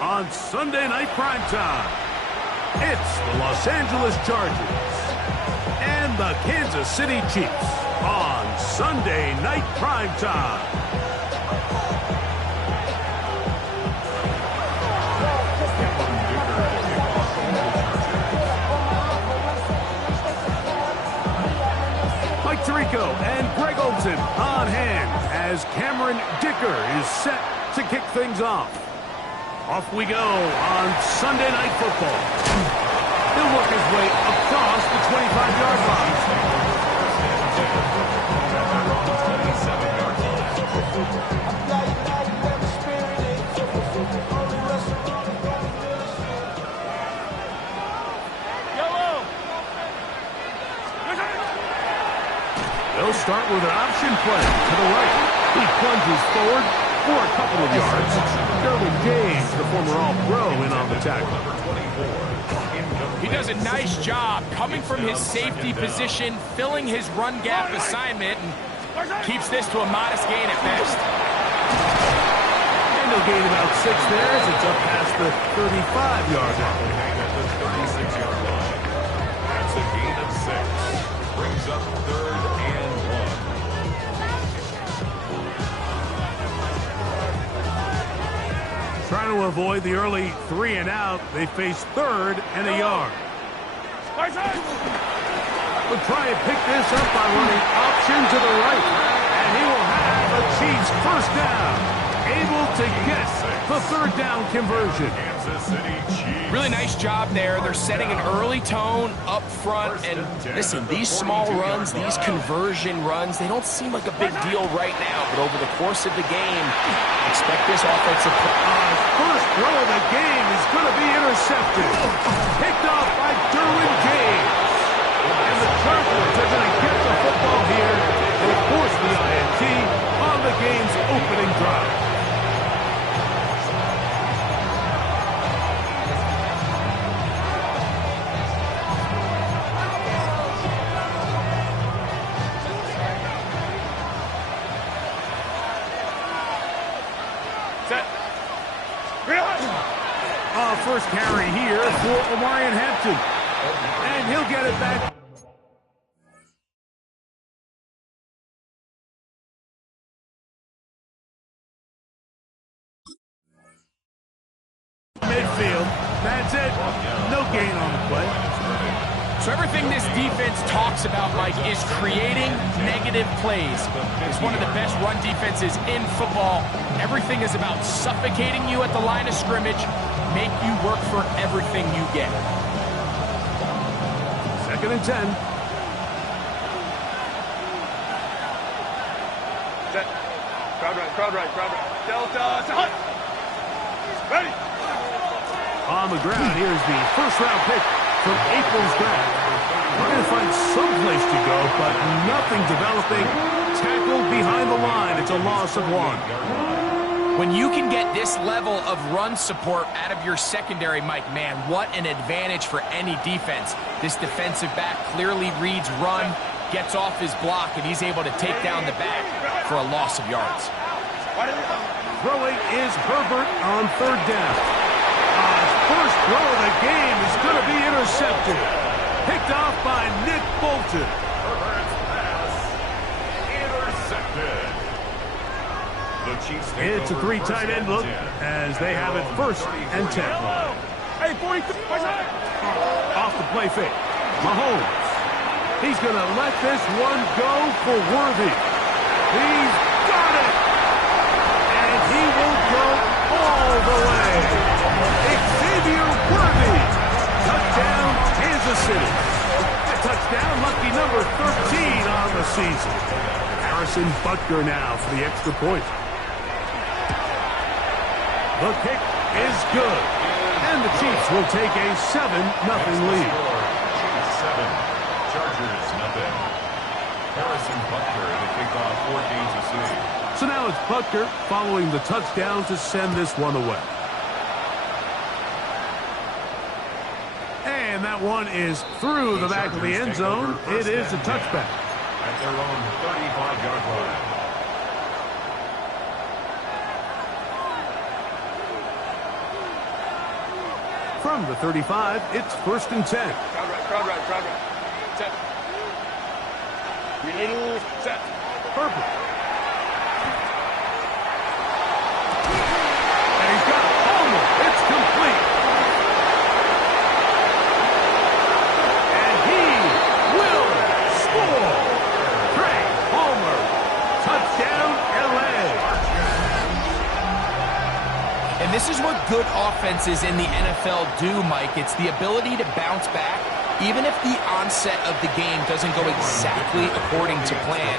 on Sunday Night Primetime. It's the Los Angeles Chargers and the Kansas City Chiefs on Sunday Night Primetime. Mike Tirico and Greg Olsen on hand as Cameron Dicker is set to kick things off. Off we go on Sunday Night Football. He'll work his way across the 25-yard line. They'll start with an option play to the right. He plunges forward for a couple of yards. Derwin James, the former All-Pro, in on the tackle. He does a nice job coming from his safety position, filling his run gap assignment, and keeps this to a modest gain at best. And they'll gain about 6 there as it's up past the 35-yard line. That's a gain of 6. Brings up 3rd and 1. Trying to avoid the early 3 and out, they face 3rd and a yard. We'll try and pick this up by running option to the right. And he will have the Chiefs first down. Able to get the 3rd down conversion. Kansas City Chiefs. Really nice job there. They're setting an early tone up front. And listen, these small runs, these conversion runs, they don't seem like a big deal right now. But over the course of the game, expect this offensive play. First throw of the game is going to be intercepted. Picked off by Derwin James. And the Chargers are going to get the football here and force the INT on the game's opening drive. First carry here for Omarion Hampton. And he'll get it back. Midfield. That's it. No gain on the play. So everything this defense talks about, Mike, is creating negative plays. It's one of the best run defenses in football. Everything is about suffocating you at the line of scrimmage, make you work for everything you get. 2nd and 10. Set. Crowd right. Delta, hut. Ready. On the ground, here's the first-round pick from April's draft. Trying to find some place to go, but nothing developing. Tackled behind the line. It's a loss of 1. When you can get this level of run support out of your secondary, Mike, man, what an advantage for any defense. This defensive back clearly reads run, gets off his block, and he's able to take down the back for a loss of yards. Throwing is Herbert on 3rd down. First throw of the game is going to be intercepted. Picked off by Nick Bolton. Herbert's pass intercepted. The Chiefs take It's a over 3 first tight end and look 10. as they have it 1st and 10. Hey, 43. Off the play fake. Mahomes. He's going to let this one go for Worthy. He's got it. And he will go all the way. Xavier Worthy. Touchdown, Kansas City. A touchdown, lucky number 13 on the season. Harrison Butker now for the extra point. The kick is good. And the Chiefs will take a 7-0 lead. Chiefs 7, Chargers 0. Harrison Butker in the kickoff for Kansas City. So now it's Butker following the touchdown to send this one away. And that one is through the back of the end zone. It is a touchback. At their own 35-yard line. From the 35, it's 1st and 10. Crowd right. Set. Middle, set. Herbert. And he's got Homer. It's complete. And he will score. Trey Homer. Touchdown, L.A. And this is what good offenses in the NFL do, Mike. It's the ability to bounce back, even if the onset of the game doesn't go exactly according to plan.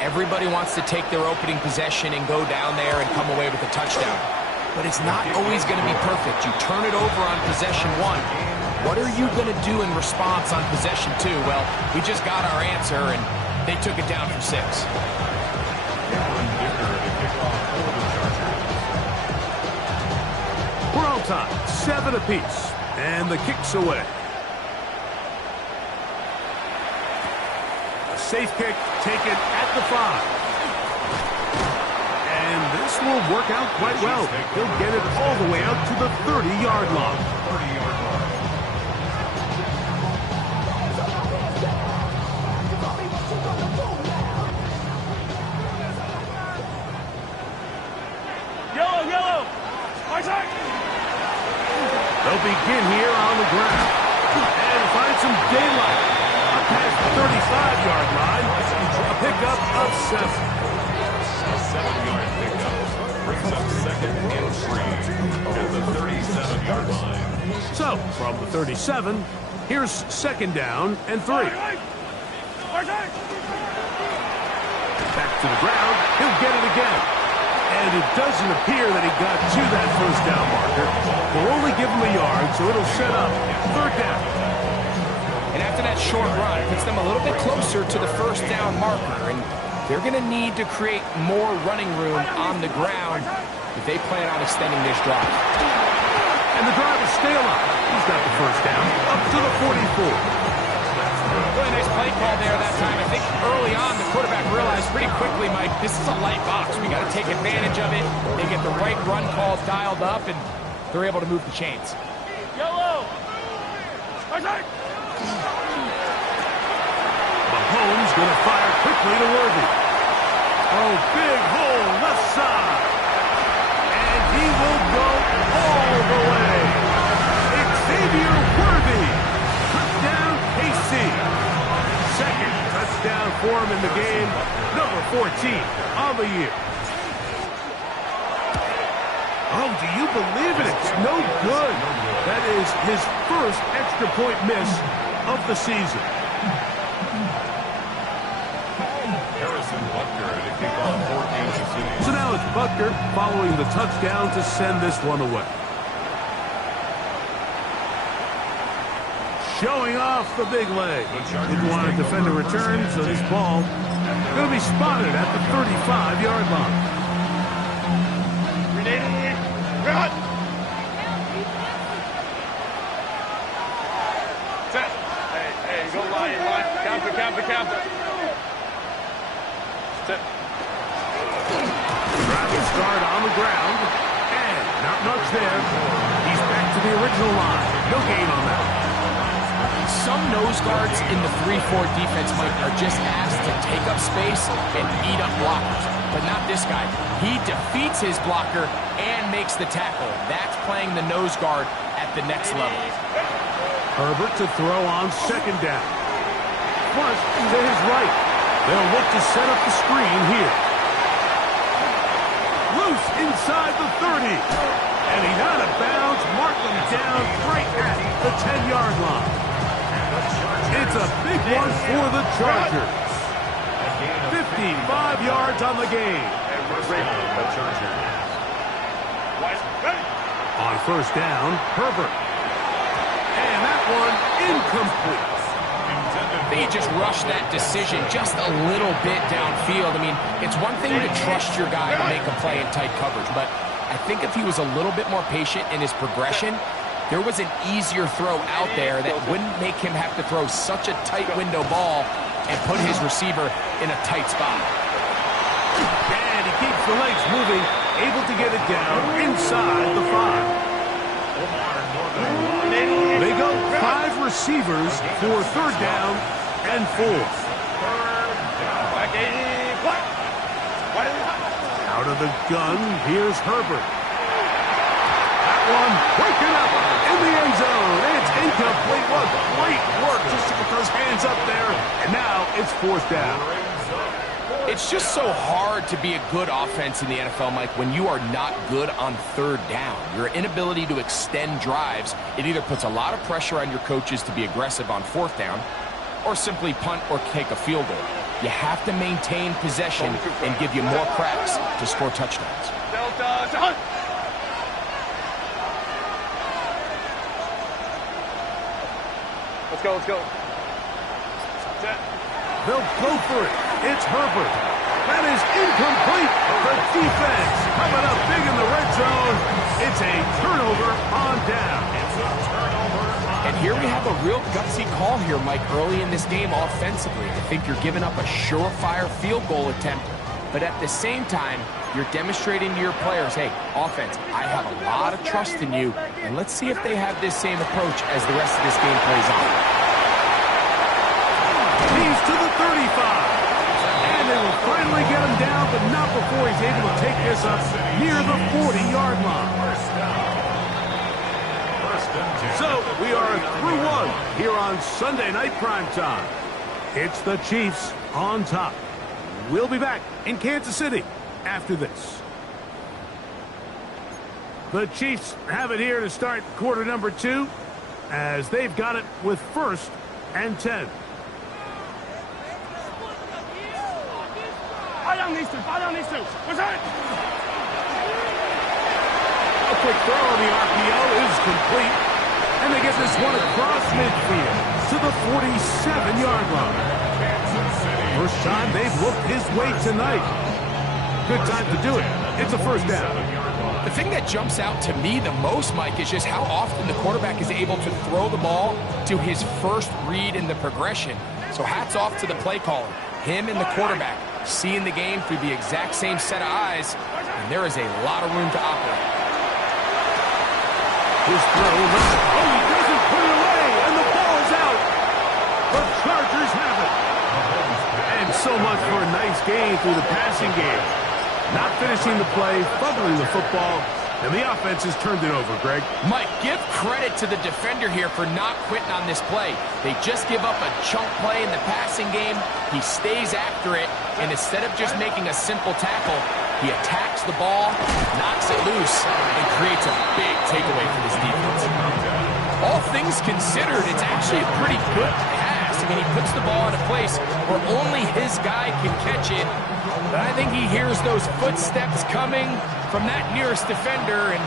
Everybody wants to take their opening possession and go down there and come away with a touchdown. But it's not always going to be perfect. You turn it over on possession 1. What are you going to do in response on possession 2? Well, we just got our answer, and they took it down for 6. We're on time, 7 apiece, and the kick's away. A safe kick taken at the 5. And this will work out quite well. He'll get it all the way out to the 30-yard line. Yellow. Isaac. They'll begin here on the ground and find some daylight. Up past the 35-yard line, a pickup of 7. A 7-yard pickup brings up 2nd and 3 at the 37-yard line. So, from the 37, here's 2nd down and 3. Back to the ground, he'll get it again. And it doesn't appear that he got to that 1st down marker. We'll only give him a yard, so it'll set up 3rd down. And after that short run, it puts them a little bit closer to the 1st down marker. And they're going to need to create more running room on the ground if they plan on extending this drive. And the drive will stay alive. He's got the 1st down up to the 44. Really nice play call there that time. I think early on the quarterback realized pretty quickly, Mike, this is a light box. We got to take advantage of it. They get the right run calls dialed up, and they're able to move the chains. Yellow. Isaac. Mahomes going to fire quickly to Worthy. Oh, big hole left side. And he will go all the way. Xavier Worthy. Touchdown, KC. 2nd touchdown for him in the game. Number 14 on the year. Oh, do you believe it? It's no good. That is his 1st extra point miss of the season. Harrison Butker to kick off 14th City. So now it's Butker following the touchdown to send this one away. Showing off the big leg. Didn't want to defend a return, so this ball going to be spotted at the 35-yard line. Cut. Set. Hey, go line. Counter. Set. Driving start on the ground, and not much there. He's back to the original line. No gain on that. Some nose guards in the 3-4 defense, Mike, are just asked to take up space and eat up blockers. But not this guy. He defeats his blocker and makes the tackle. That's playing the nose guard at the next level. Herbert to throw on 2nd down. Flush to his right. They'll look to set up the screen here. Loose inside the 30. And he's out of bounds. Mark them down right at the 10-yard line. It's a big one for the Chargers. 55 yards on the game. On 1st down, Herbert. And that one incomplete. They just rushed that decision just a little bit downfield. I mean, it's one thing to trust your guy to make a play in tight coverage, but I think if he was a little bit more patient in his progression, there was an easier throw out there that wouldn't make him have to throw such a tight window ball and put his receiver in a tight spot. And he keeps the legs moving, able to get it down inside the 5. receivers for 3rd down and 4. Out of the gun, here's Herbert. That one breaking up in the end zone. It's incomplete. What great work just to get those hands up there. And now it's 4th down. It's just so hard to be a good offense in the NFL, Mike, when you are not good on 3rd down. Your inability to extend drives, it either puts a lot of pressure on your coaches to be aggressive on 4th down or simply punt or take a field goal. You have to maintain possession and give you more cracks to score touchdowns. Let's go, let's go. They'll go for it. It's Herbert. That is incomplete. The defense coming up big in the red zone. It's a turnover on down. And here we have a real gutsy call here, Mike, early in this game offensively. I think you're giving up a surefire field goal attempt, but at the same time, you're demonstrating to your players, hey, offense, I have a lot of trust in you, and let's see if they have this same approach as the rest of this game plays on. He's to the 35. And they will finally get him down, but not before he's able to take this up near the 40-yard line. So we are through 1 here on Sunday Night Primetime. It's the Chiefs on top. We'll be back in Kansas City after this. The Chiefs have it here to start quarter number 2 as they've got it with 1st and 10. Fire on these two. What's that? A quick throw on the RPO is complete. And they get this one across midfield to the 47-yard line. First time they've looked his way tonight. Good time to do it. It's a 1st down. The thing that jumps out to me the most, Mike, is just how often the quarterback is able to throw the ball to his first read in the progression. So hats off to the play caller. Him and the quarterback seeing the game through the exact same set of eyes, and there is a lot of room to operate. His throw, he doesn't put it away, and the ball's out. The Chargers have it. And so much for a nice game through the passing game. Not finishing the play, fumbling the football, and the offense has turned it over, Greg. Mike, give credit to the defender here for not quitting on this play. They just give up a chunk play in the passing game. He stays after it, and instead of just making a simple tackle, he attacks the ball, knocks it loose, and creates a big takeaway for this defense. All things considered, it's actually a pretty good pass. I mean, he puts the ball in a place where only his guy can catch it. But I think he hears those footsteps coming from that nearest defender, and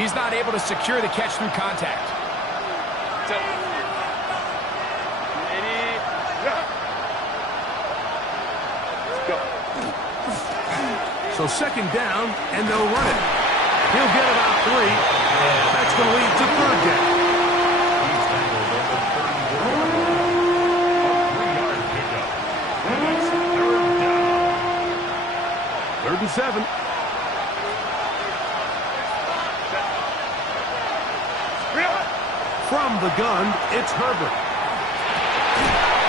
he's not able to secure the catch through contact. So 2nd down, and they'll run it. He'll get about 3, and that's going to lead to 3rd down. 3rd and 7. From the gun, it's Herbert.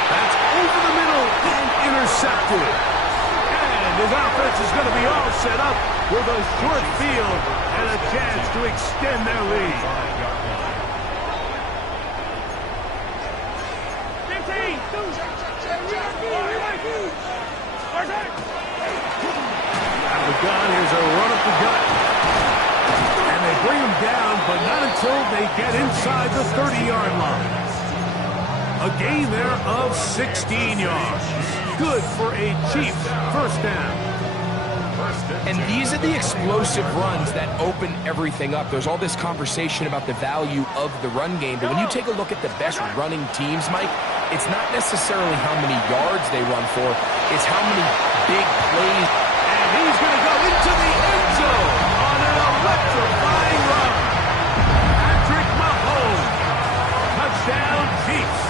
That's over the middle and intercepted. And his offense is going to be all set up with a short field and a chance to extend their lead. 15. Out of the gun, here's a run up the gut. And they bring him down, but not until they get inside the 30-yard line. A gain there of 16 yards. Good for a Chiefs 1st down. And these are the explosive runs that open everything up. There's all this conversation about the value of the run game, but when you take a look at the best running teams, Mike, it's not necessarily how many yards they run for, it's how many big plays. And he's going to go into the end zone on an electrifying run. Patrick Mahomes. Touchdown, Chiefs.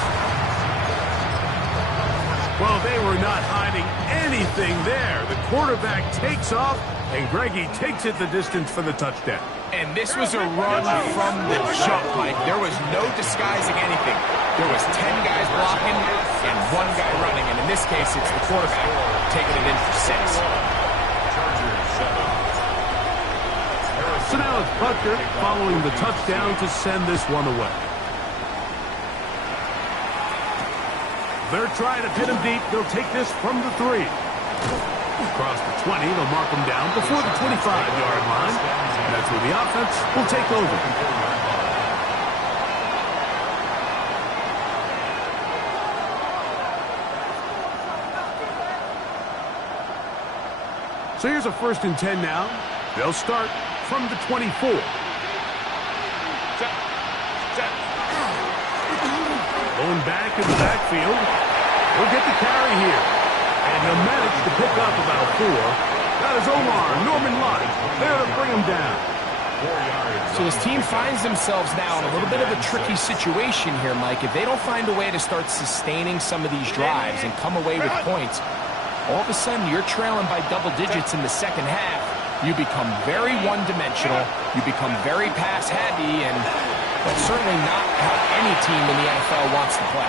Well, they were not hiding anything there. The quarterback takes off, and Greggy takes it the distance for the touchdown. And this was a run from the jump, Mike. There was no disguising anything. There was 10 guys blocking and 1 guy running. And in this case, it's the quarterback taking it in for 6. So now it's Butker following the touchdown to send this one away. They're trying to pin him deep. They'll take this from the 3. Across the 20, they'll mark him down before the 25-yard line. And that's where the offense will take over. So here's a 1st and 10 now. They'll start from the 24. Going back in the backfield. He'll get the carry here. And he'll manage to pick up about 4. That is Omar Norman-Lott there to bring him down. So this team finds themselves now in a little bit of a tricky situation here, Mike. If they don't find a way to start sustaining some of these drives and come away with points, all of a sudden you're trailing by double digits in the second half. You become very one-dimensional. You become very pass-heavy, and that's certainly not how any team in the NFL wants to play.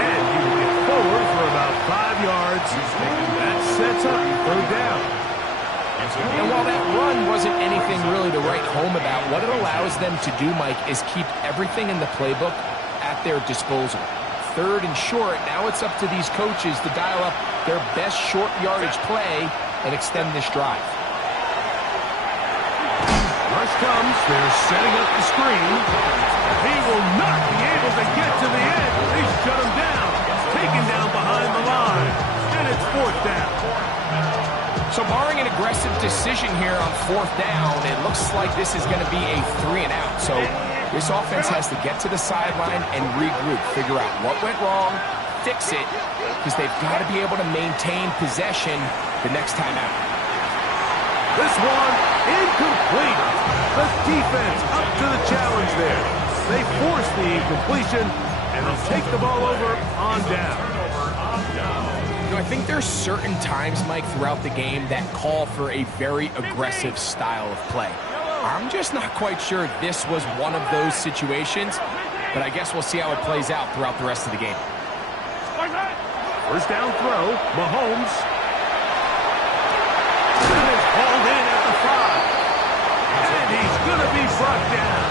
And you get forward for about 5 yards. That sets up 3rd down. And while that run wasn't anything really to write home about, what it allows them to do, Mike, is keep everything in the playbook at their disposal. 3rd and short, now it's up to these coaches to dial up their best short yardage play and extend this drive. Rush comes. They're setting up the screen. He will not be able to get to the edge. They shut him down. Taken down behind the line. And it's 4th down. So barring an aggressive decision here on 4th down, it looks like this is going to be a 3 and out. So this offense has to get to the sideline and regroup, figure out what went wrong, fix it, because they've got to be able to maintain possession the next time out. This one incomplete. The defense up to the challenge there. They force the incompletion, and they'll take the ball over on down. You know, I think there's certain times, Mike, throughout the game that call for a very aggressive style of play. I'm just not quite sure this was one of those situations, but I guess we'll see how it plays out throughout the rest of the game. 1st down throw, Mahomes. That is hauled in at the 5. And he's going to be brought down.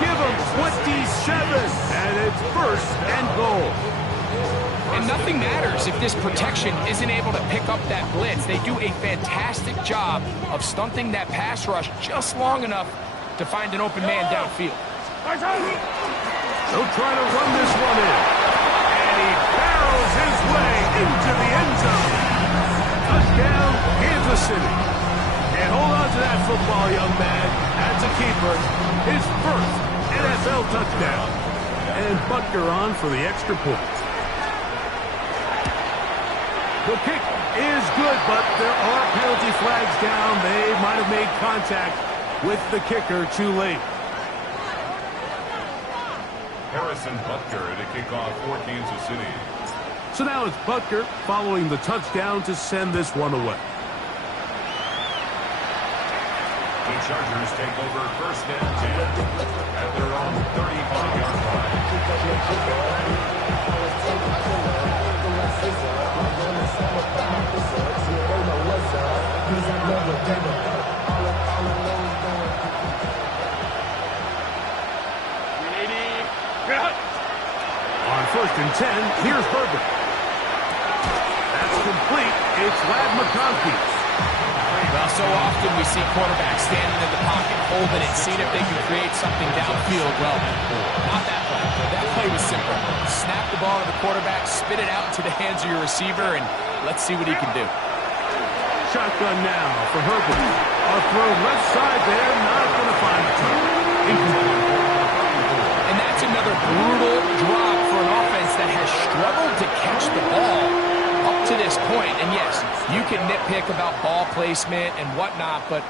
Give him 27, and it's 1st and goal. And nothing matters if this protection isn't able to pick up that blitz. They do a fantastic job of stunting that pass rush just long enough to find an open man downfield. They'll try to run this one in. And he barrels his way into the end zone. Touchdown, Kansas City. And hold on to that football, young man. That's a keeper. His 1st NFL touchdown. And Butker on for the extra point. The kick is good, but there are penalty flags down. They might have made contact with the kicker too late. Harrison Butker to kick off for Kansas City. So now it's Butker following the touchdown to send this one away. The Chargers take over 1st and 10 at their own 35-yard line. On 1st and 10, here's Herbert. That's complete. It's Ladd McConkey. Well, so often we see quarterbacks standing in the pocket, holding it, seeing if they can create something downfield. Well, not that play. That play was simple. Snap the ball to the quarterback, spit it out into the hands of your receiver, and let's see what he can do. Shotgun now for Herbert. A throw left side there, not going to find the target. And that's another brutal drop for an offense that has struggled to catch the ball up to this point. And yes, you can nitpick about ball placement and whatnot, but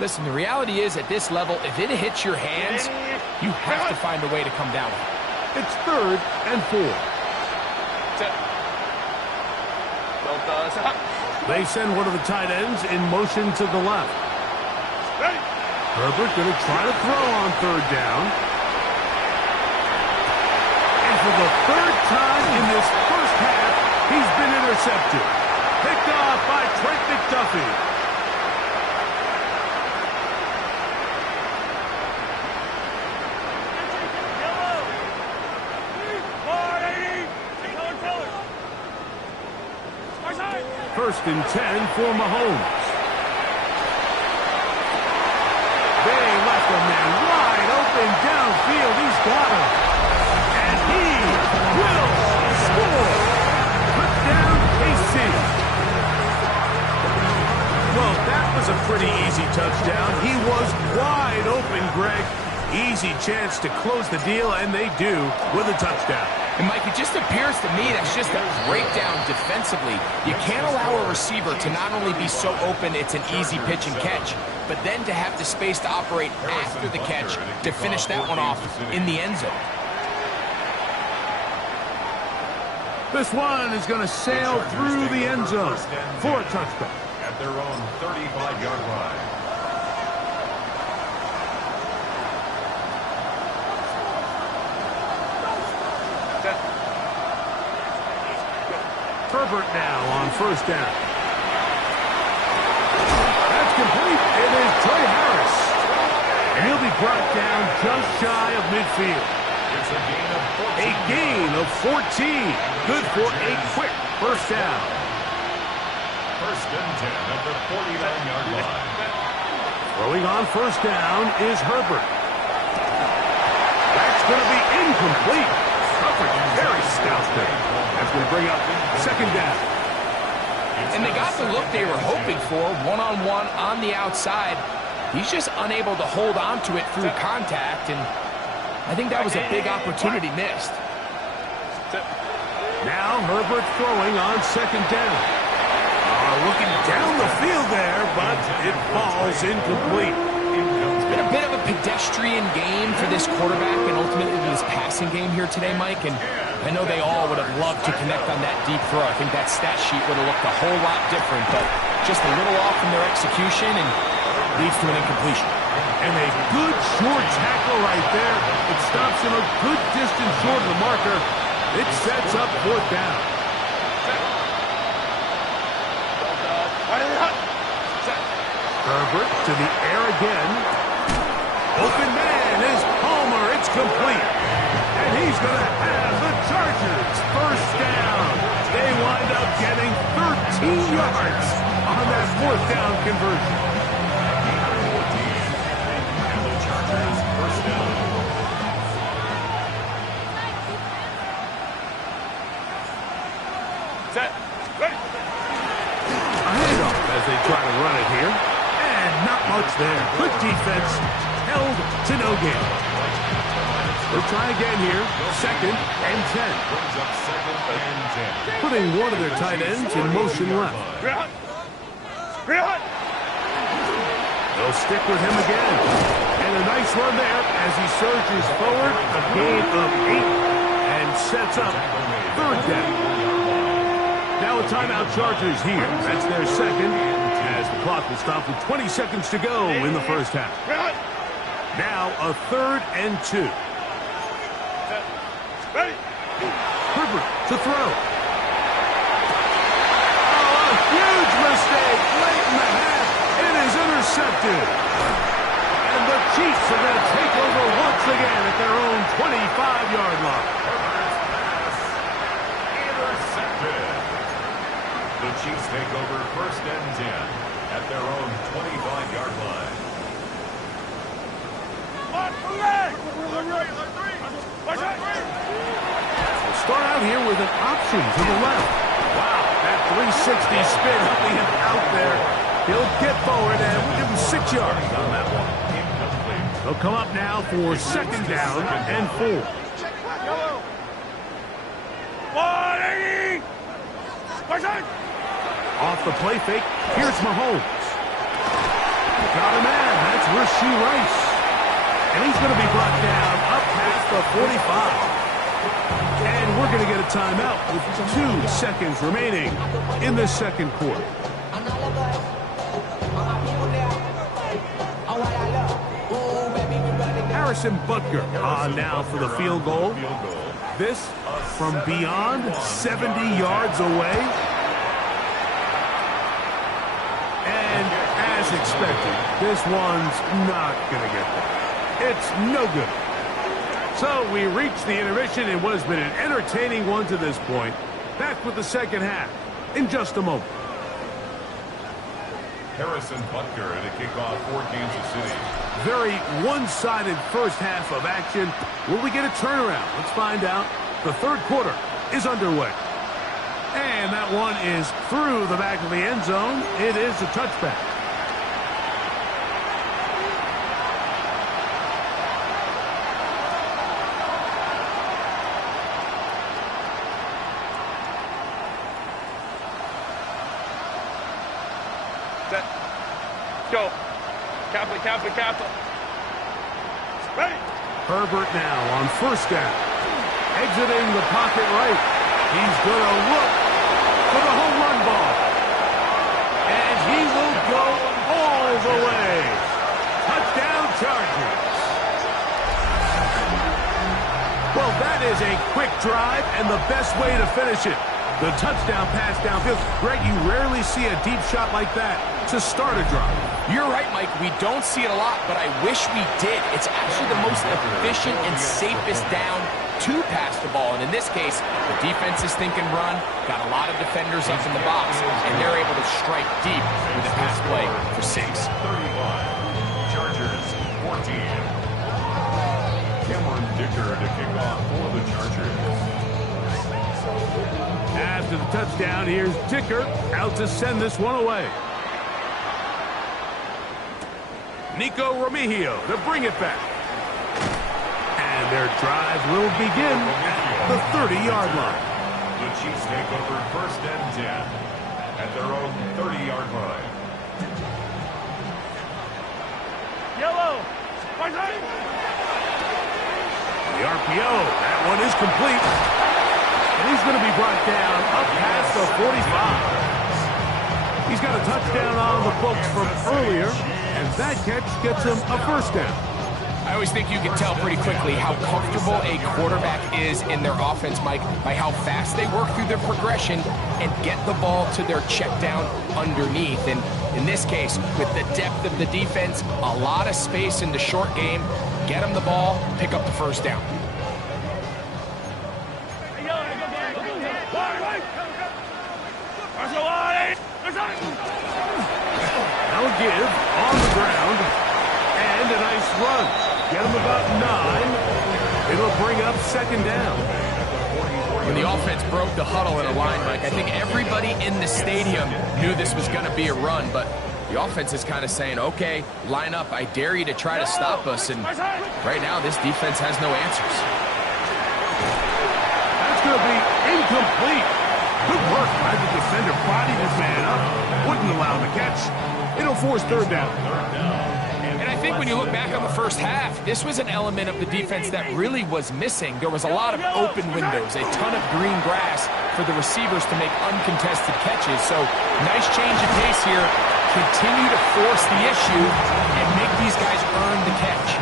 listen, the reality is at this level, if it hits your hands, you have to find a way to come down with it. It's 3rd and 4. They send one of the tight ends in motion to the left. Herbert going to try to throw on third down. And for the third time in this first half, he's been intercepted. Picked off by Trent McDuffie. First and 10 for Mahomes. They left a man wide open downfield. He's got him. And he will score. Touchdown, KC. Well, that was a pretty easy touchdown. He was wide open, Greg. Easy chance to close the deal, and they do with a touchdown. And, Mike, it just appears to me that's just a breakdown defensively. You can't allow a receiver to not only be so open it's an easy pitch and catch, but then to have the space to operate after the catch to finish that one off in the end zone. This one is going to sail through the end zone for a touchback. At their own 35-yard line. Herbert now on first down. That's complete. It is Trey Harris. And he'll be brought down just shy of midfield. It's a gain of 14. Good for a quick first down. First and 10 at the 49-yard line. Throwing on first down is Herbert. That's going to be incomplete. Coverage very stout there. That's going to bring up second down. And they got the look they were hoping for, one-on-one on the outside. He's just unable to hold on to it through contact, and I think that was a big opportunity missed. Now Herbert throwing on second down. Looking down the field there, but it falls incomplete. It's been a bit of a pedestrian game for this quarterback and ultimately this passing game here today, Mike, and I know they all would have loved to connect on that deep throw. I think that stat sheet would have looked a whole lot different, but just a little off in their execution and leads to an incompletion. And a good short tackle right there. It stops him a good distance short of the marker. It sets up fourth down. Herbert to the air again. Open man is Palmer. It's complete. And he's going to have the Chargers first down. They wind up getting 13 yards on that fourth down conversion. And the Chargers first down. Set. Ready. A handoff as they try to run it here. And not much there. Good defense. Held to no gain. They'll try again here. Second and 10. Brings up second and 10. Putting one of their tight ends in motion left. They'll stick with him again. And a nice run there as he surges forward. A gain of 8 and sets up third down. Now a timeout Chargers here. That's their second as the clock will stop with 20 seconds to go in the first half. Now a third and 2. Ready. Herbert to throw. Oh, a huge mistake late in the half. It is intercepted. And the Chiefs are going to take over once again at their own 25-yard line. Intercepted. The Chiefs take over first and 10 at their own 25-yard line. We'll start out here with an option to the left. Wow, that 360 spin helping him out there. He'll get forward and we'll give him 6 yards on that one. They'll come up now for second down and 4. Off the play fake, here's Mahomes. Got him in, that's Rasheed Rice. And he's going to be brought down up past the 45. And we're going to get a timeout with 2 seconds remaining in the second quarter. Harrison Butker now for the field goal. This from beyond 70 yards away. And as expected, this one's not going to get there. It's no good. So we reached the intermission. It has been an entertaining one to this point. Back with the second half in just a moment. Harrison Butker to kick off for Kansas City. Very one-sided first half of action. Will we get a turnaround? Let's find out. The third quarter is underway. And that one is through the back of the end zone. It is a touchback. Set. Go. Capital. Ready. Herbert now on first down. Exiting the pocket right. He's going to look for the home run ball. And he will go all the way. Touchdown Chargers. Well, that is a quick drive and the best way to finish it. The touchdown pass downfield. Greg, you rarely see a deep shot like that to start a drive. You're right, Mike. We don't see it a lot, but I wish we did. It's actually the most efficient and safest down to pass the ball. And in this case, the defense is thinking run, got a lot of defenders up in the box, and they're able to strike deep with a pass play for 6. 35. Chargers 14. Cameron Dicker to kick off for the Chargers. After the touchdown, here's Dicker out to send this one away. Nico Remigio to bring it back. And their drive will begin at the 30-yard line. The Chiefs take over first and 10 at their own 30-yard line. Yellow. The RPO, that one is complete. And he's going to be brought down up past the 45. He's got a touchdown on the books from earlier, and that catch gets him a first down. I always think you can tell pretty quickly how comfortable a quarterback is in their offense, Mike, by how fast they work through their progression and get the ball to their check down underneath. And in this case, with the depth of the defense, a lot of space in the short game, get them the ball, pick up the first down. Now a give on the ground, and a nice run. Get him about 9. It'll bring up second down. When the offense broke the huddle in a line, Mike, I think everybody in the stadium knew this was going to be a run, but the offense is kind of saying, okay, line up, I dare you to try to stop us, and right now this defense has no answers. That's going to be incomplete. Good work by the defender. Bodied his man up. Wouldn't allow the catch. It'll force third down. And I think when you look back on the first half, this was an element of the defense that really was missing. There was a lot of open windows, a ton of green grass for the receivers to make uncontested catches. So nice change of pace here. Continue to force the issue and make these guys earn the catch.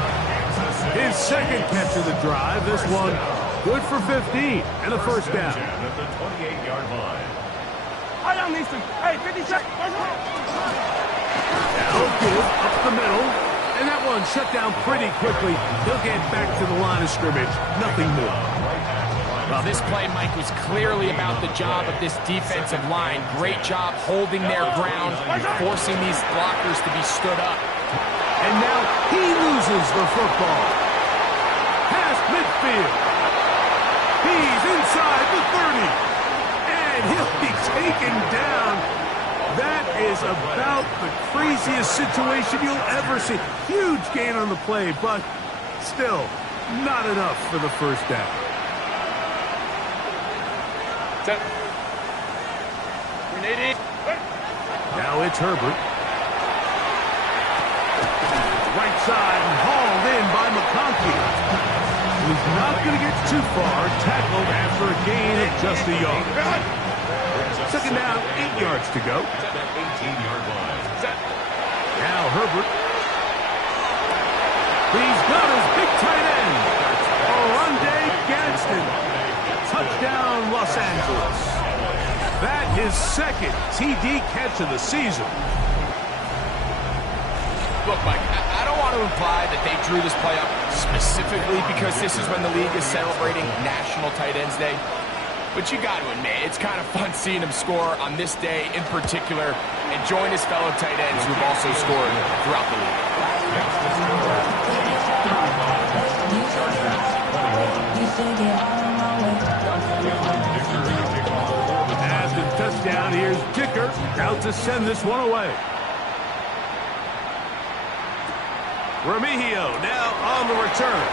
His second catch of the drive. This one good for 15 and a first down. At the 28-yard line. Hey, 50 seconds. Now good up the middle. And that one shut down pretty quickly. He'll get back to the line of scrimmage. Nothing more. Well, this play, Mike, was clearly about the job of this defensive line. Great job holding their ground, forcing these blockers to be stood up. And now he loses the football. Past midfield. He's inside the 30. And he'll be taken down. That is about the craziest situation you'll ever see. Huge gain on the play, but still not enough for the first down. Set. Now it's Herbert. Right side and hauled in by McConkey. He's not going to get too far. Tackled after a gain of just a yard. Second down, 8 yards to go. At that 18-yard line. Now Herbert. He's got his big tight end. Orlando Gadsden. Touchdown, Los Angeles. That his second TD catch of the season. Look, Mike, I don't want to imply that they drew this play up specifically because this is when the league is celebrating National Tight Ends Day. But you got to admit, it's kind of fun seeing him score on this day in particular and join his fellow tight ends who've also scored throughout the league. As the touchdown, here's Dicker out to send this one away. Remigio now on the return.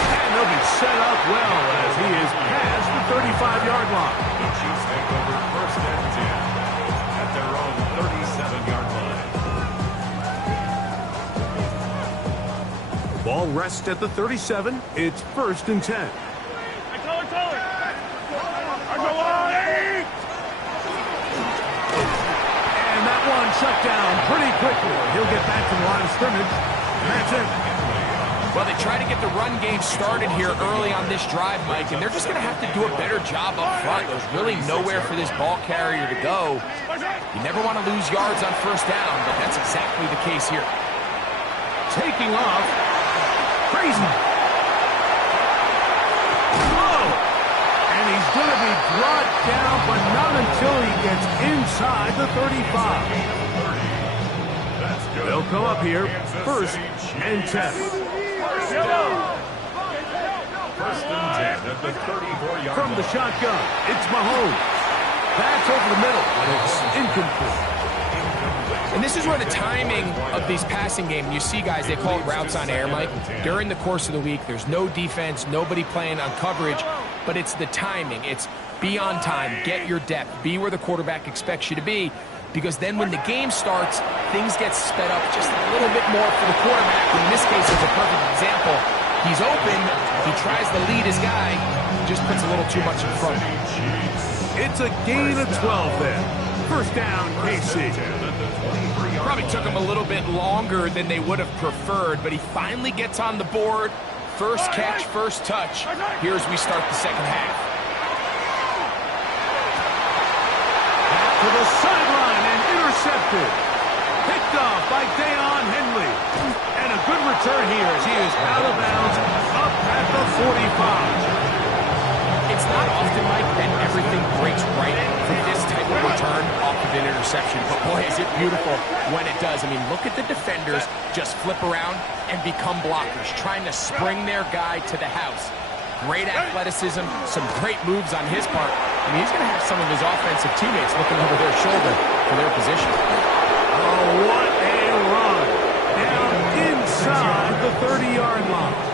And they'll be set up well as he is past the 35-yard line. The Chiefs take over first and 10 at their own 37-yard line. Ball rests at the 37. It's first and 10. And that one shut down pretty quickly. He'll get back to the line of scrimmage. That's it. Well, they try to get the run game started here early on this drive, Mike, and they're just going to have to do a better job up front. There's really nowhere for this ball carrier to go. You never want to lose yards on first down, but that's exactly the case here. Taking off. Crazy. Whoa! And he's going to be brought down, but not until he gets inside the 35. They'll come up here, first and 10. First and 10 at the 34-yard From the line. shotgun, it's Mahomes. That's over the middle, but it's incomplete. And this is where the timing of these passing games, you see guys, they call it routes on air, Mike. During the course of the week, there's no defense, nobody playing on coverage, but it's the timing. It's be on time, get your depth, be where the quarterback expects you to be, because then when the game starts, things get sped up just a little bit more for the quarterback. In this case, it's a perfect example. He's open, he tries to lead his guy, just puts a little too much in front of him. It's a gain of 12 there. First down, KC. Probably took him a little bit longer than they would have preferred, but he finally gets on the board. First catch, first touch. Here's we start the second half. To the sideline and intercepted. Picked off by Deion Henley. And a good return here as he is out of bounds up at the 45. It's not often, Mike, that everything breaks right for this type of return off of an interception. But boy, is it beautiful when it does. I mean, look at the defenders just flip around and become blockers, trying to spring their guy to the house. Great athleticism, some great moves on his part. I mean, he's going to have some of his offensive teammates looking over their shoulder for their position. Oh, what a run. Down inside the 30-yard line.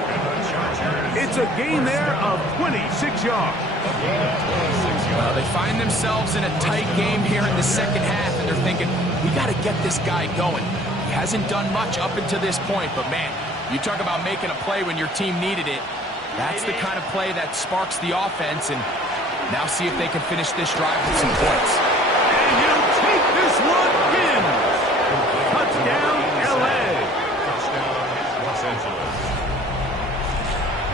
It's a gain there of 26 yards. They find themselves in a tight game here in the second half, and they're thinking, we got to get this guy going. He hasn't done much up until this point, but man, you talk about making a play when your team needed it. That's the kind of play that sparks the offense, and now see if they can finish this drive with some points. And he'll take this one in. Touchdown, L.A. Touchdown, Los Angeles.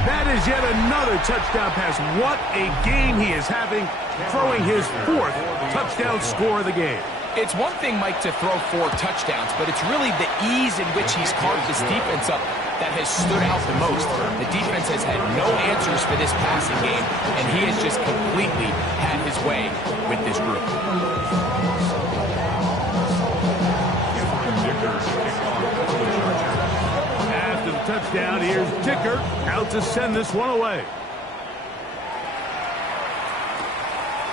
That is yet another touchdown pass. What a game he is having, throwing his fourth touchdown score of the game. It's one thing, Mike, to throw 4 touchdowns, but it's really the ease in which he's carved this defense up that has stood out the most. The defense has had no answers for this passing game, and he has just completely had his way with this group. After the touchdown, here's Dicker out to send this one away.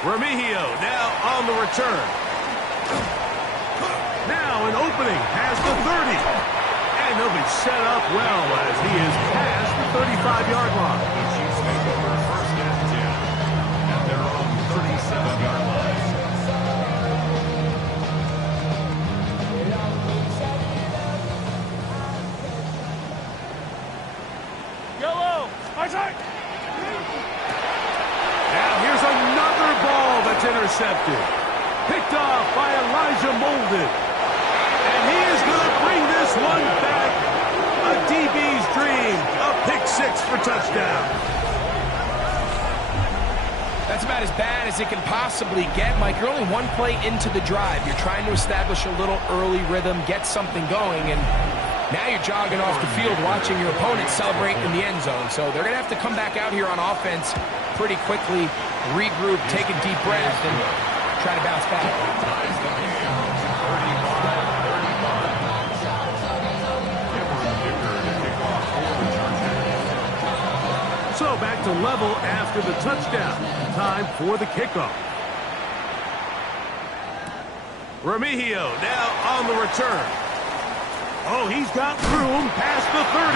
Remigio now on the return. Now an opening past the 30. And they'll be set up well as he is past the 35-yard line. The Chiefs take over first and 10 at their own 37-yard line. Yellow. Outside. Now here's another ball that's intercepted. Picked off by Elijah Molden. And he is going to bring this this one back. A DB's dream. A pick six for touchdown. That's about as bad as it can possibly get, Mike. You're only one play into the drive. You're trying to establish a little early rhythm, get something going, and now you're jogging off the field watching your opponent celebrate in the end zone. So they're going to have to come back out here on offense pretty quickly, regroup, take a deep breath, and try to bounce back. So back to level after the touchdown. Time for the kickoff. Remigio now on the return. Oh, he's got room past the 30.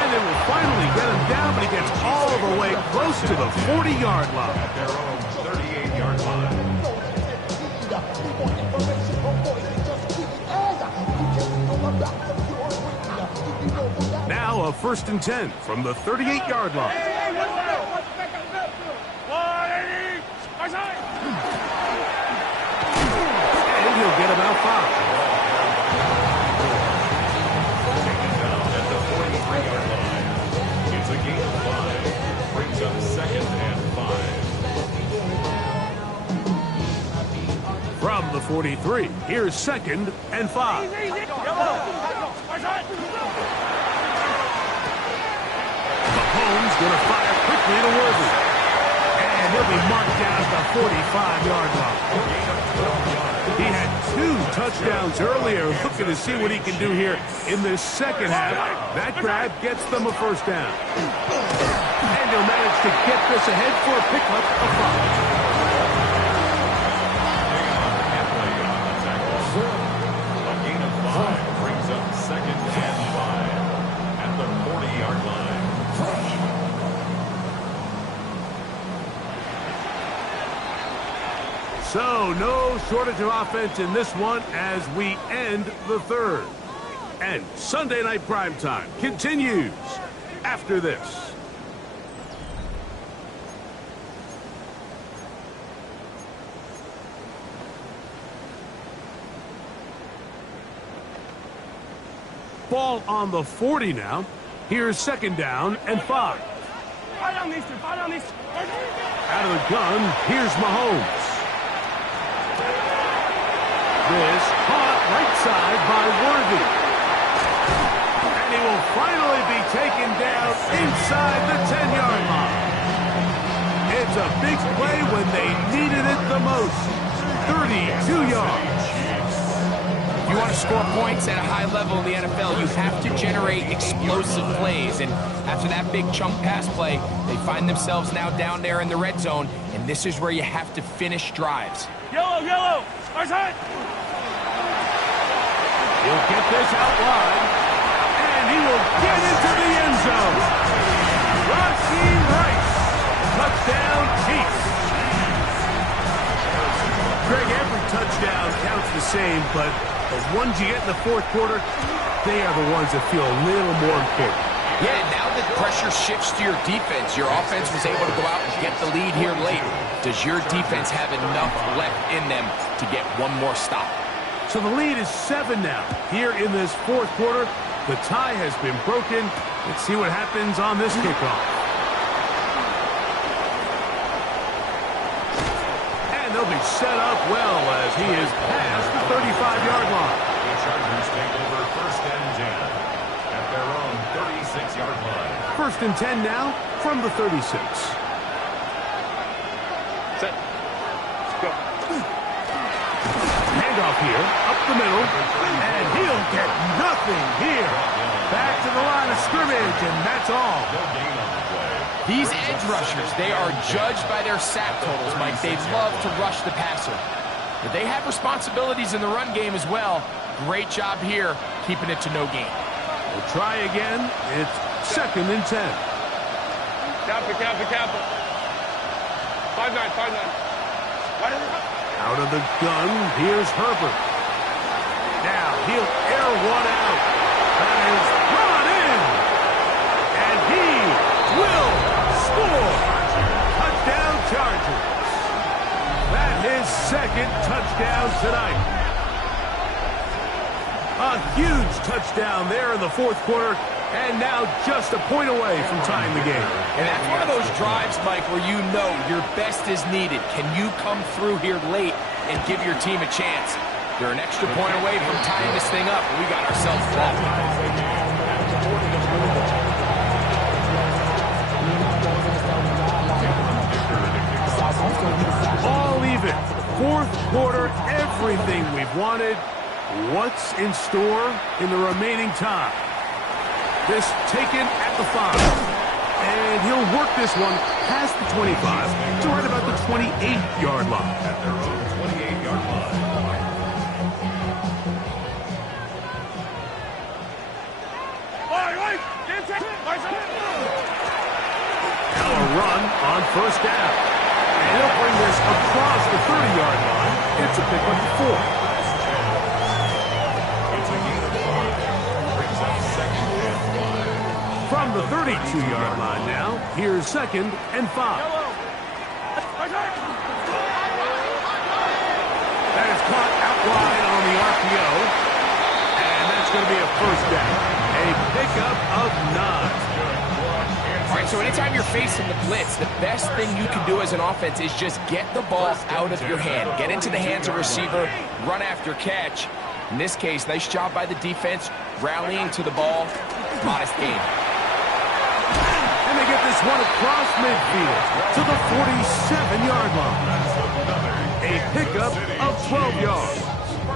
And they will finally get him down, but he gets all the way close to the 40-yard line. At their own 38-yard line. Now a 1st and 10 from the 38-yard line. And he'll get about 5. Taken down at the 43-yard line. It's a gain of 5. Brings up 2nd and 5. From the 43, here's 2nd and 5. Mahomes going to fire quickly to Worthy. And he'll be marked down at the 45-yard line. He had 2 touchdowns earlier, looking to see what he can do here in this second half. That grab gets them a 1st down. And he'll manage to get this ahead for a pickup of 5. A gain of 5 brings up 2nd and 5 at the 40-yard line. So no shortage of offense in this one as we end the 3rd. And Sunday Night Primetime continues after this. Ball on the 40 now. Here's 2nd down and 5. Out of the gun, here's Mahomes. This caught right side by Worthy. And he will finally be taken down inside the 10-yard line. It's a big play when they needed it the most. 32 yards. If you want to score points at a high level in the NFL, you have to generate explosive plays. And after that big chunk pass play, they find themselves now down there in the red zone. And this is where you have to finish drives. Yellow. Outside. He'll get this out wide. And he will get into the end zone. Rashee Rice. Touchdown Chiefs. Greg, every touchdown counts the same, but the ones you get in the 4th quarter, they are the ones that feel a little more important. Yeah, now that pressure shifts to your defense, your offense was able to go out and get the lead here late. Does your defense have enough left in them to get one more stop? So the lead is 7 now. Here in this 4th quarter, the tie has been broken. Let's see what happens on this kickoff. And they'll be set up well as he is past the 35-yard line. The Chargers take over 1st and 10 at their own 36-yard line. 1st and 10 now from the 36. Set. Let's go. Handoff here, up the middle, and he'll get nothing here. Back to the line of scrimmage, and that's all. No gain on the play. These edge rushers, they are judged by their sack totals, Mike. They love to rush the passer. But they have responsibilities in the run game as well. Great job here, keeping it to no gain. We'll try again. It's 2nd and 10. Careful. 5-9. Out of the gun, here's Herbert. Now he'll air one out. That is brought in. And he will score. Touchdown Chargers. That is 2nd touchdown tonight. A Huge touchdown there in the fourth quarter, and now just a point away from tying the game. And that's one of those drives, Mike, where you know your best is needed. Can you come through here late and give your team a chance? They're an extra point away from tying this thing up, and we got ourselves ball. All even. Fourth quarter, everything we've wanted. What's in store in the remaining time? This taken at the 5. And he'll work this one past the 25 to right about the 28-yard line. At their own 28-yard line. Now a run on first down. And he'll bring this across the 30-yard line. It's a pick up to 4. From the 32-yard line now, here's 2nd and 5. That is caught out wide on the RPO. And that's going to be a first down. A pickup of 9. All right, so anytime you're facing the blitz, the best thing you can do as an offense is just get the ball out of your hand. Get into the hands of receiver, run after catch. In this case, nice job by the defense, rallying to the ball. Modest gain. And they get this one across midfield to the 47-yard line. A pickup of 12 yards.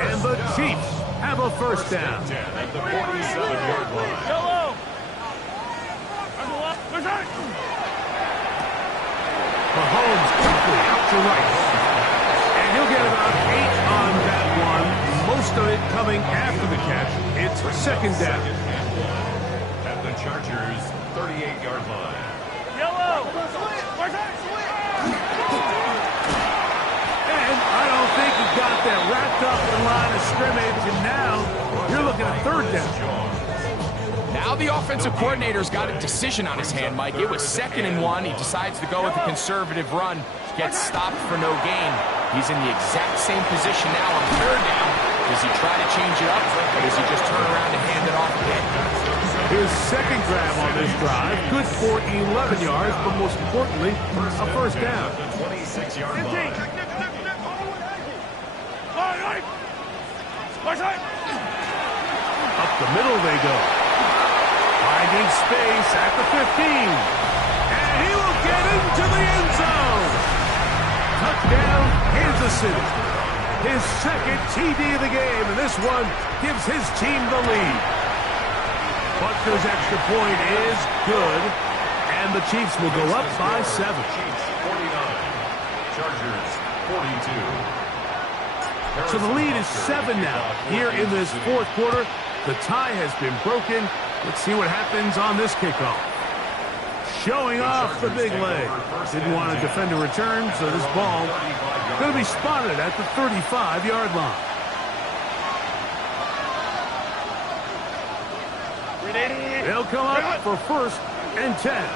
And the Chiefs have a first down. At the 47-yard line. Mahomes quickly out to right. And he'll get about 8 on that one. Most of it coming after the catch. It's 2nd down. At the Chargers' 38-yard line. And I don't think he got that wrapped up in the line of scrimmage. And now you're looking at 3rd down. Now the offensive coordinator's got a decision on his hand, Mike. It was 2nd and 1. He decides to go with a conservative run. Gets stopped for no gain. He's in the exact same position now on 3rd down. Does he try to change it up, or does he just turn around and hand it off again? His 2nd grab on this drive, good for 11 yards, but most importantly, a first down. The 26-yard line. Up the middle they go. Finding space at the 15. And he will get into the end zone. Touchdown, Kansas City. His 2nd TD of the game, and this one gives his team the lead. Butker's extra point is good, and the Chiefs will go up by 7. Chiefs 49, Chargers 42. So the lead is 7 now. Here in this fourth quarter, the tie has been broken. Let's see what happens on this kickoff. Showing off the big leg. Didn't want to defend a return, so this ball going to be spotted at the 35-yard line. They'll come up for 1st and 10.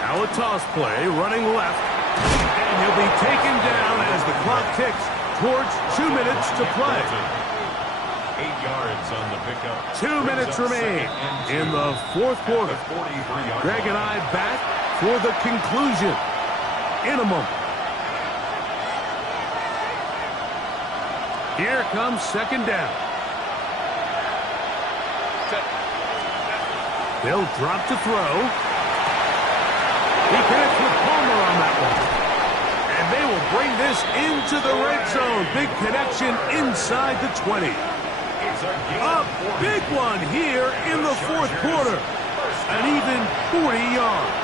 Now a toss play, running left. And he'll be taken down as the clock ticks towards 2 minutes to play. 8 yards on the pickup. 2 minutes remain in the fourth quarter. Greg and I back for the conclusion in a moment. Here comes 2nd down. They'll drop to throw. He connects with Palmer on that one. And they will bring this into the red zone. Big connection inside the 20. A big one here in the fourth quarter. An even 40 yards.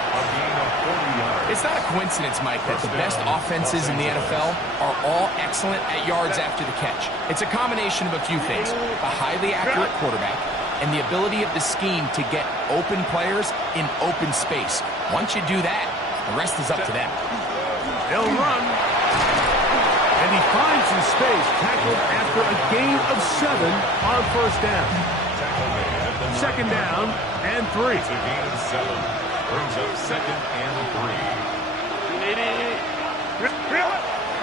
It's not a coincidence, Mike, that the best offenses in the NFL are all excellent at yards after the catch. It's a combination of a few things. A highly accurate quarterback and the ability of the scheme to get open players in open space. Once you do that, the rest is up to them. They'll run. And he finds some space, tackled after a gain of 7 on first down. 2nd down and 3. It's a gain of 7. Brings up 2nd and 3.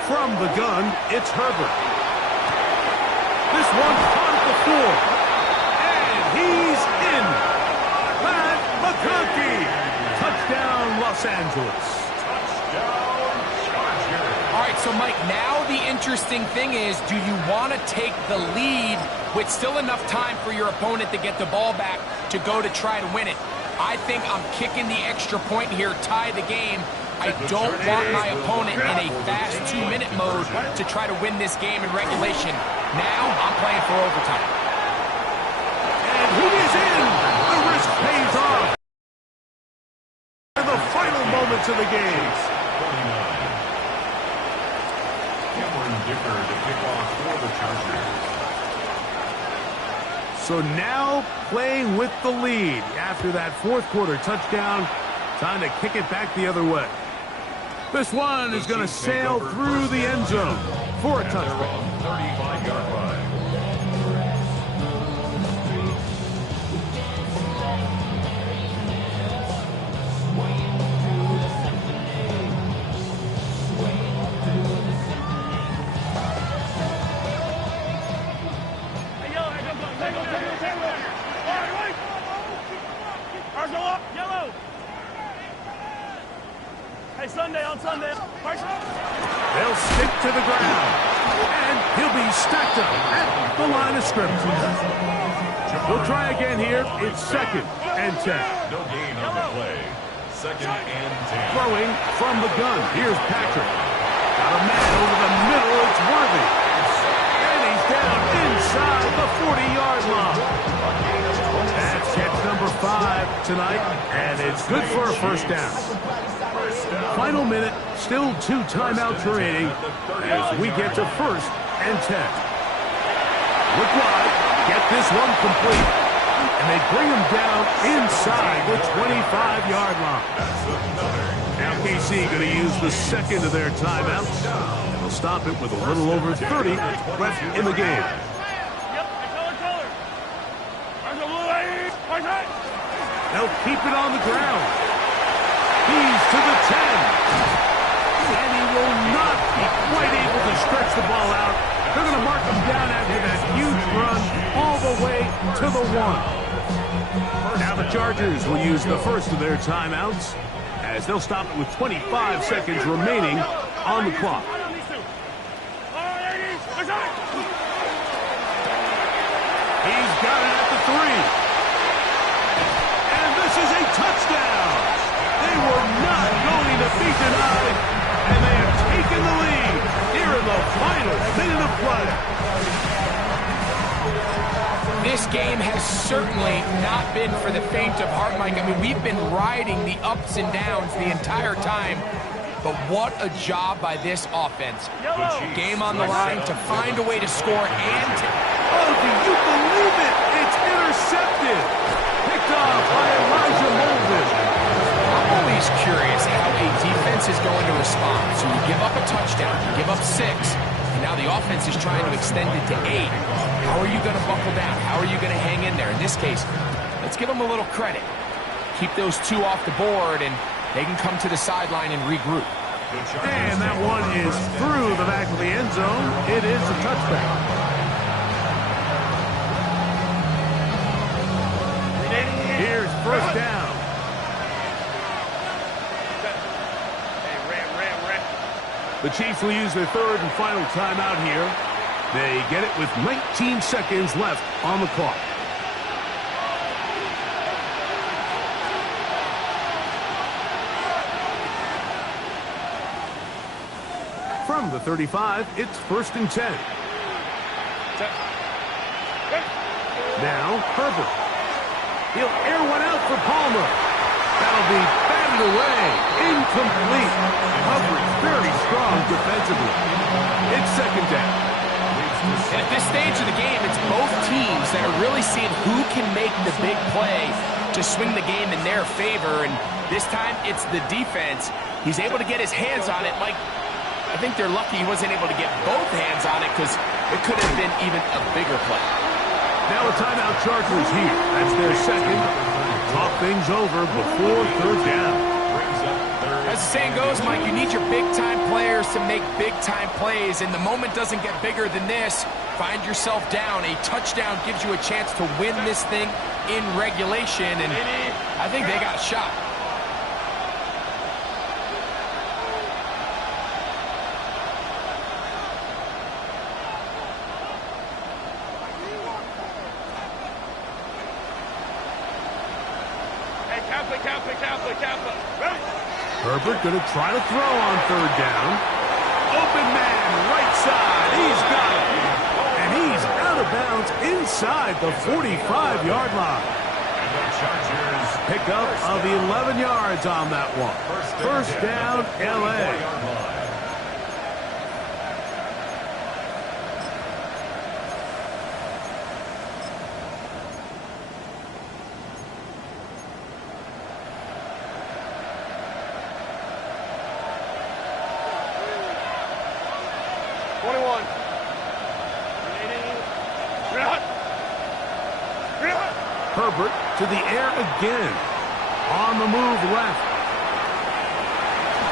From the gun, it's Herbert. This one caught at the 4. And he's in. Pat McConkey. Touchdown, Los Angeles. All right, so Mike, now the interesting thing is, do you want to take the lead with still enough time for your opponent to get the ball back to go to try to win it? I think I'm kicking the extra point here, tie the game. I don't want my opponent in a fast 2-minute mode to try to win this game in regulation. Now I'm playing for overtime. And he is in. The risk pays off. In the final moments of the game. So now playing with the lead after that fourth quarter touchdown. Time to kick it back the other way. This one is going to sail through the end zone for a touchdown. 35-yard line. Sunday on Sunday. They'll stick to the ground. And he'll be stacked up at the line of scrimmage. We'll try again here. It's 2nd and 10. No gain on the play. 2nd and 10. Throwing from the gun. Here's Patrick. Got a man over the middle. It's Worthy. And he's down inside the 40-yard line. That's catch number 5 tonight. And it's good for a first down. Final minute, still 2 timeouts remaining as we get to 1st and 10. Look wide, get this one complete, and they bring him down inside the 25-yard line. Now KC going to use the second of their timeouts, and they'll stop it with a little over 30 left in the game. They'll keep it on the ground. He's to the 10. And he will not be quite able to stretch the ball out. They're going to mark him down after that huge run all the way to the 1. Now the Chargers will use the first of their timeouts as they'll stop it with 25 seconds remaining on the clock. He's got it at the 3. And this is a touchdown. They were not going to be denied, and they have taken the lead here in the final minute of play. This game has certainly not been for the faint of heart, Mike. I mean, we've been riding the ups and downs the entire time, but what a job by this offense. Game on the line to find a way to score and to... Oh, do you believe it? It's intercepted. Picked off by Elijah Molden. I'm always curious how a defense is going to respond. So you give up a touchdown, you give up 6, and now the offense is trying to extend it to 8. How are you going to buckle down? How are you going to hang in there? In this case, let's give them a little credit. Keep those 2 off the board, and they can come to the sideline and regroup. And that one is through the back of the end zone. It is a touchdown. Here's first down. The Chiefs will use their 3rd and final timeout here. They get it with 19 seconds left on the clock. From the 35, it's 1st and 10. Now, Herbert. He'll air one out for Palmer. That'll be batted away. Incomplete. Coverage very strong defensively. It's 2nd down. And at this stage of the game, it's both teams that are really seeing who can make the big play to swing the game in their favor. And this time, it's the defense. He's able to get his hands on it. Mike, I think they're lucky he wasn't able to get both hands on it because it could have been even a bigger play. Now a timeout Chargers here. That's their 2nd. Talk things over before 3rd down. As as the saying goes, Mike, you need your big-time players to make big-time plays, and the moment doesn't get bigger than this. Find yourself down. A touchdown gives you a chance to win this thing in regulation, and I think they got a shot. Herbert going to try to throw on third down. Open man, right side. He's got it. And he's out of bounds inside the 45-yard line. Pickup of 11 yards on that one. First down, L.A. Herbert to the air again. On the move left.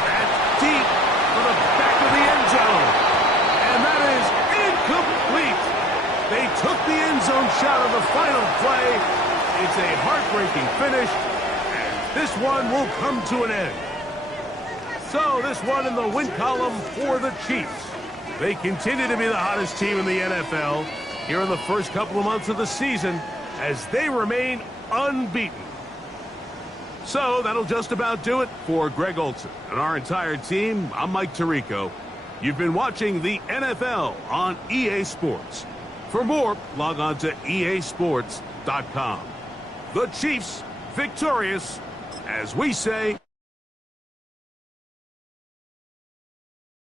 That's deep for the back of the end zone. And that is incomplete. They took the end zone shot of the final play. It's a heartbreaking finish. And this one will come to an end. So this one in the win column for the Chiefs. They continue to be the hottest team in the NFL here in the first couple of months of the season, as they remain unbeaten. So that'll just about do it for Greg Olsen and our entire team. I'm Mike Tirico. You've been watching the NFL on EA Sports. For more, log on to easports.com. The Chiefs victorious, as we say.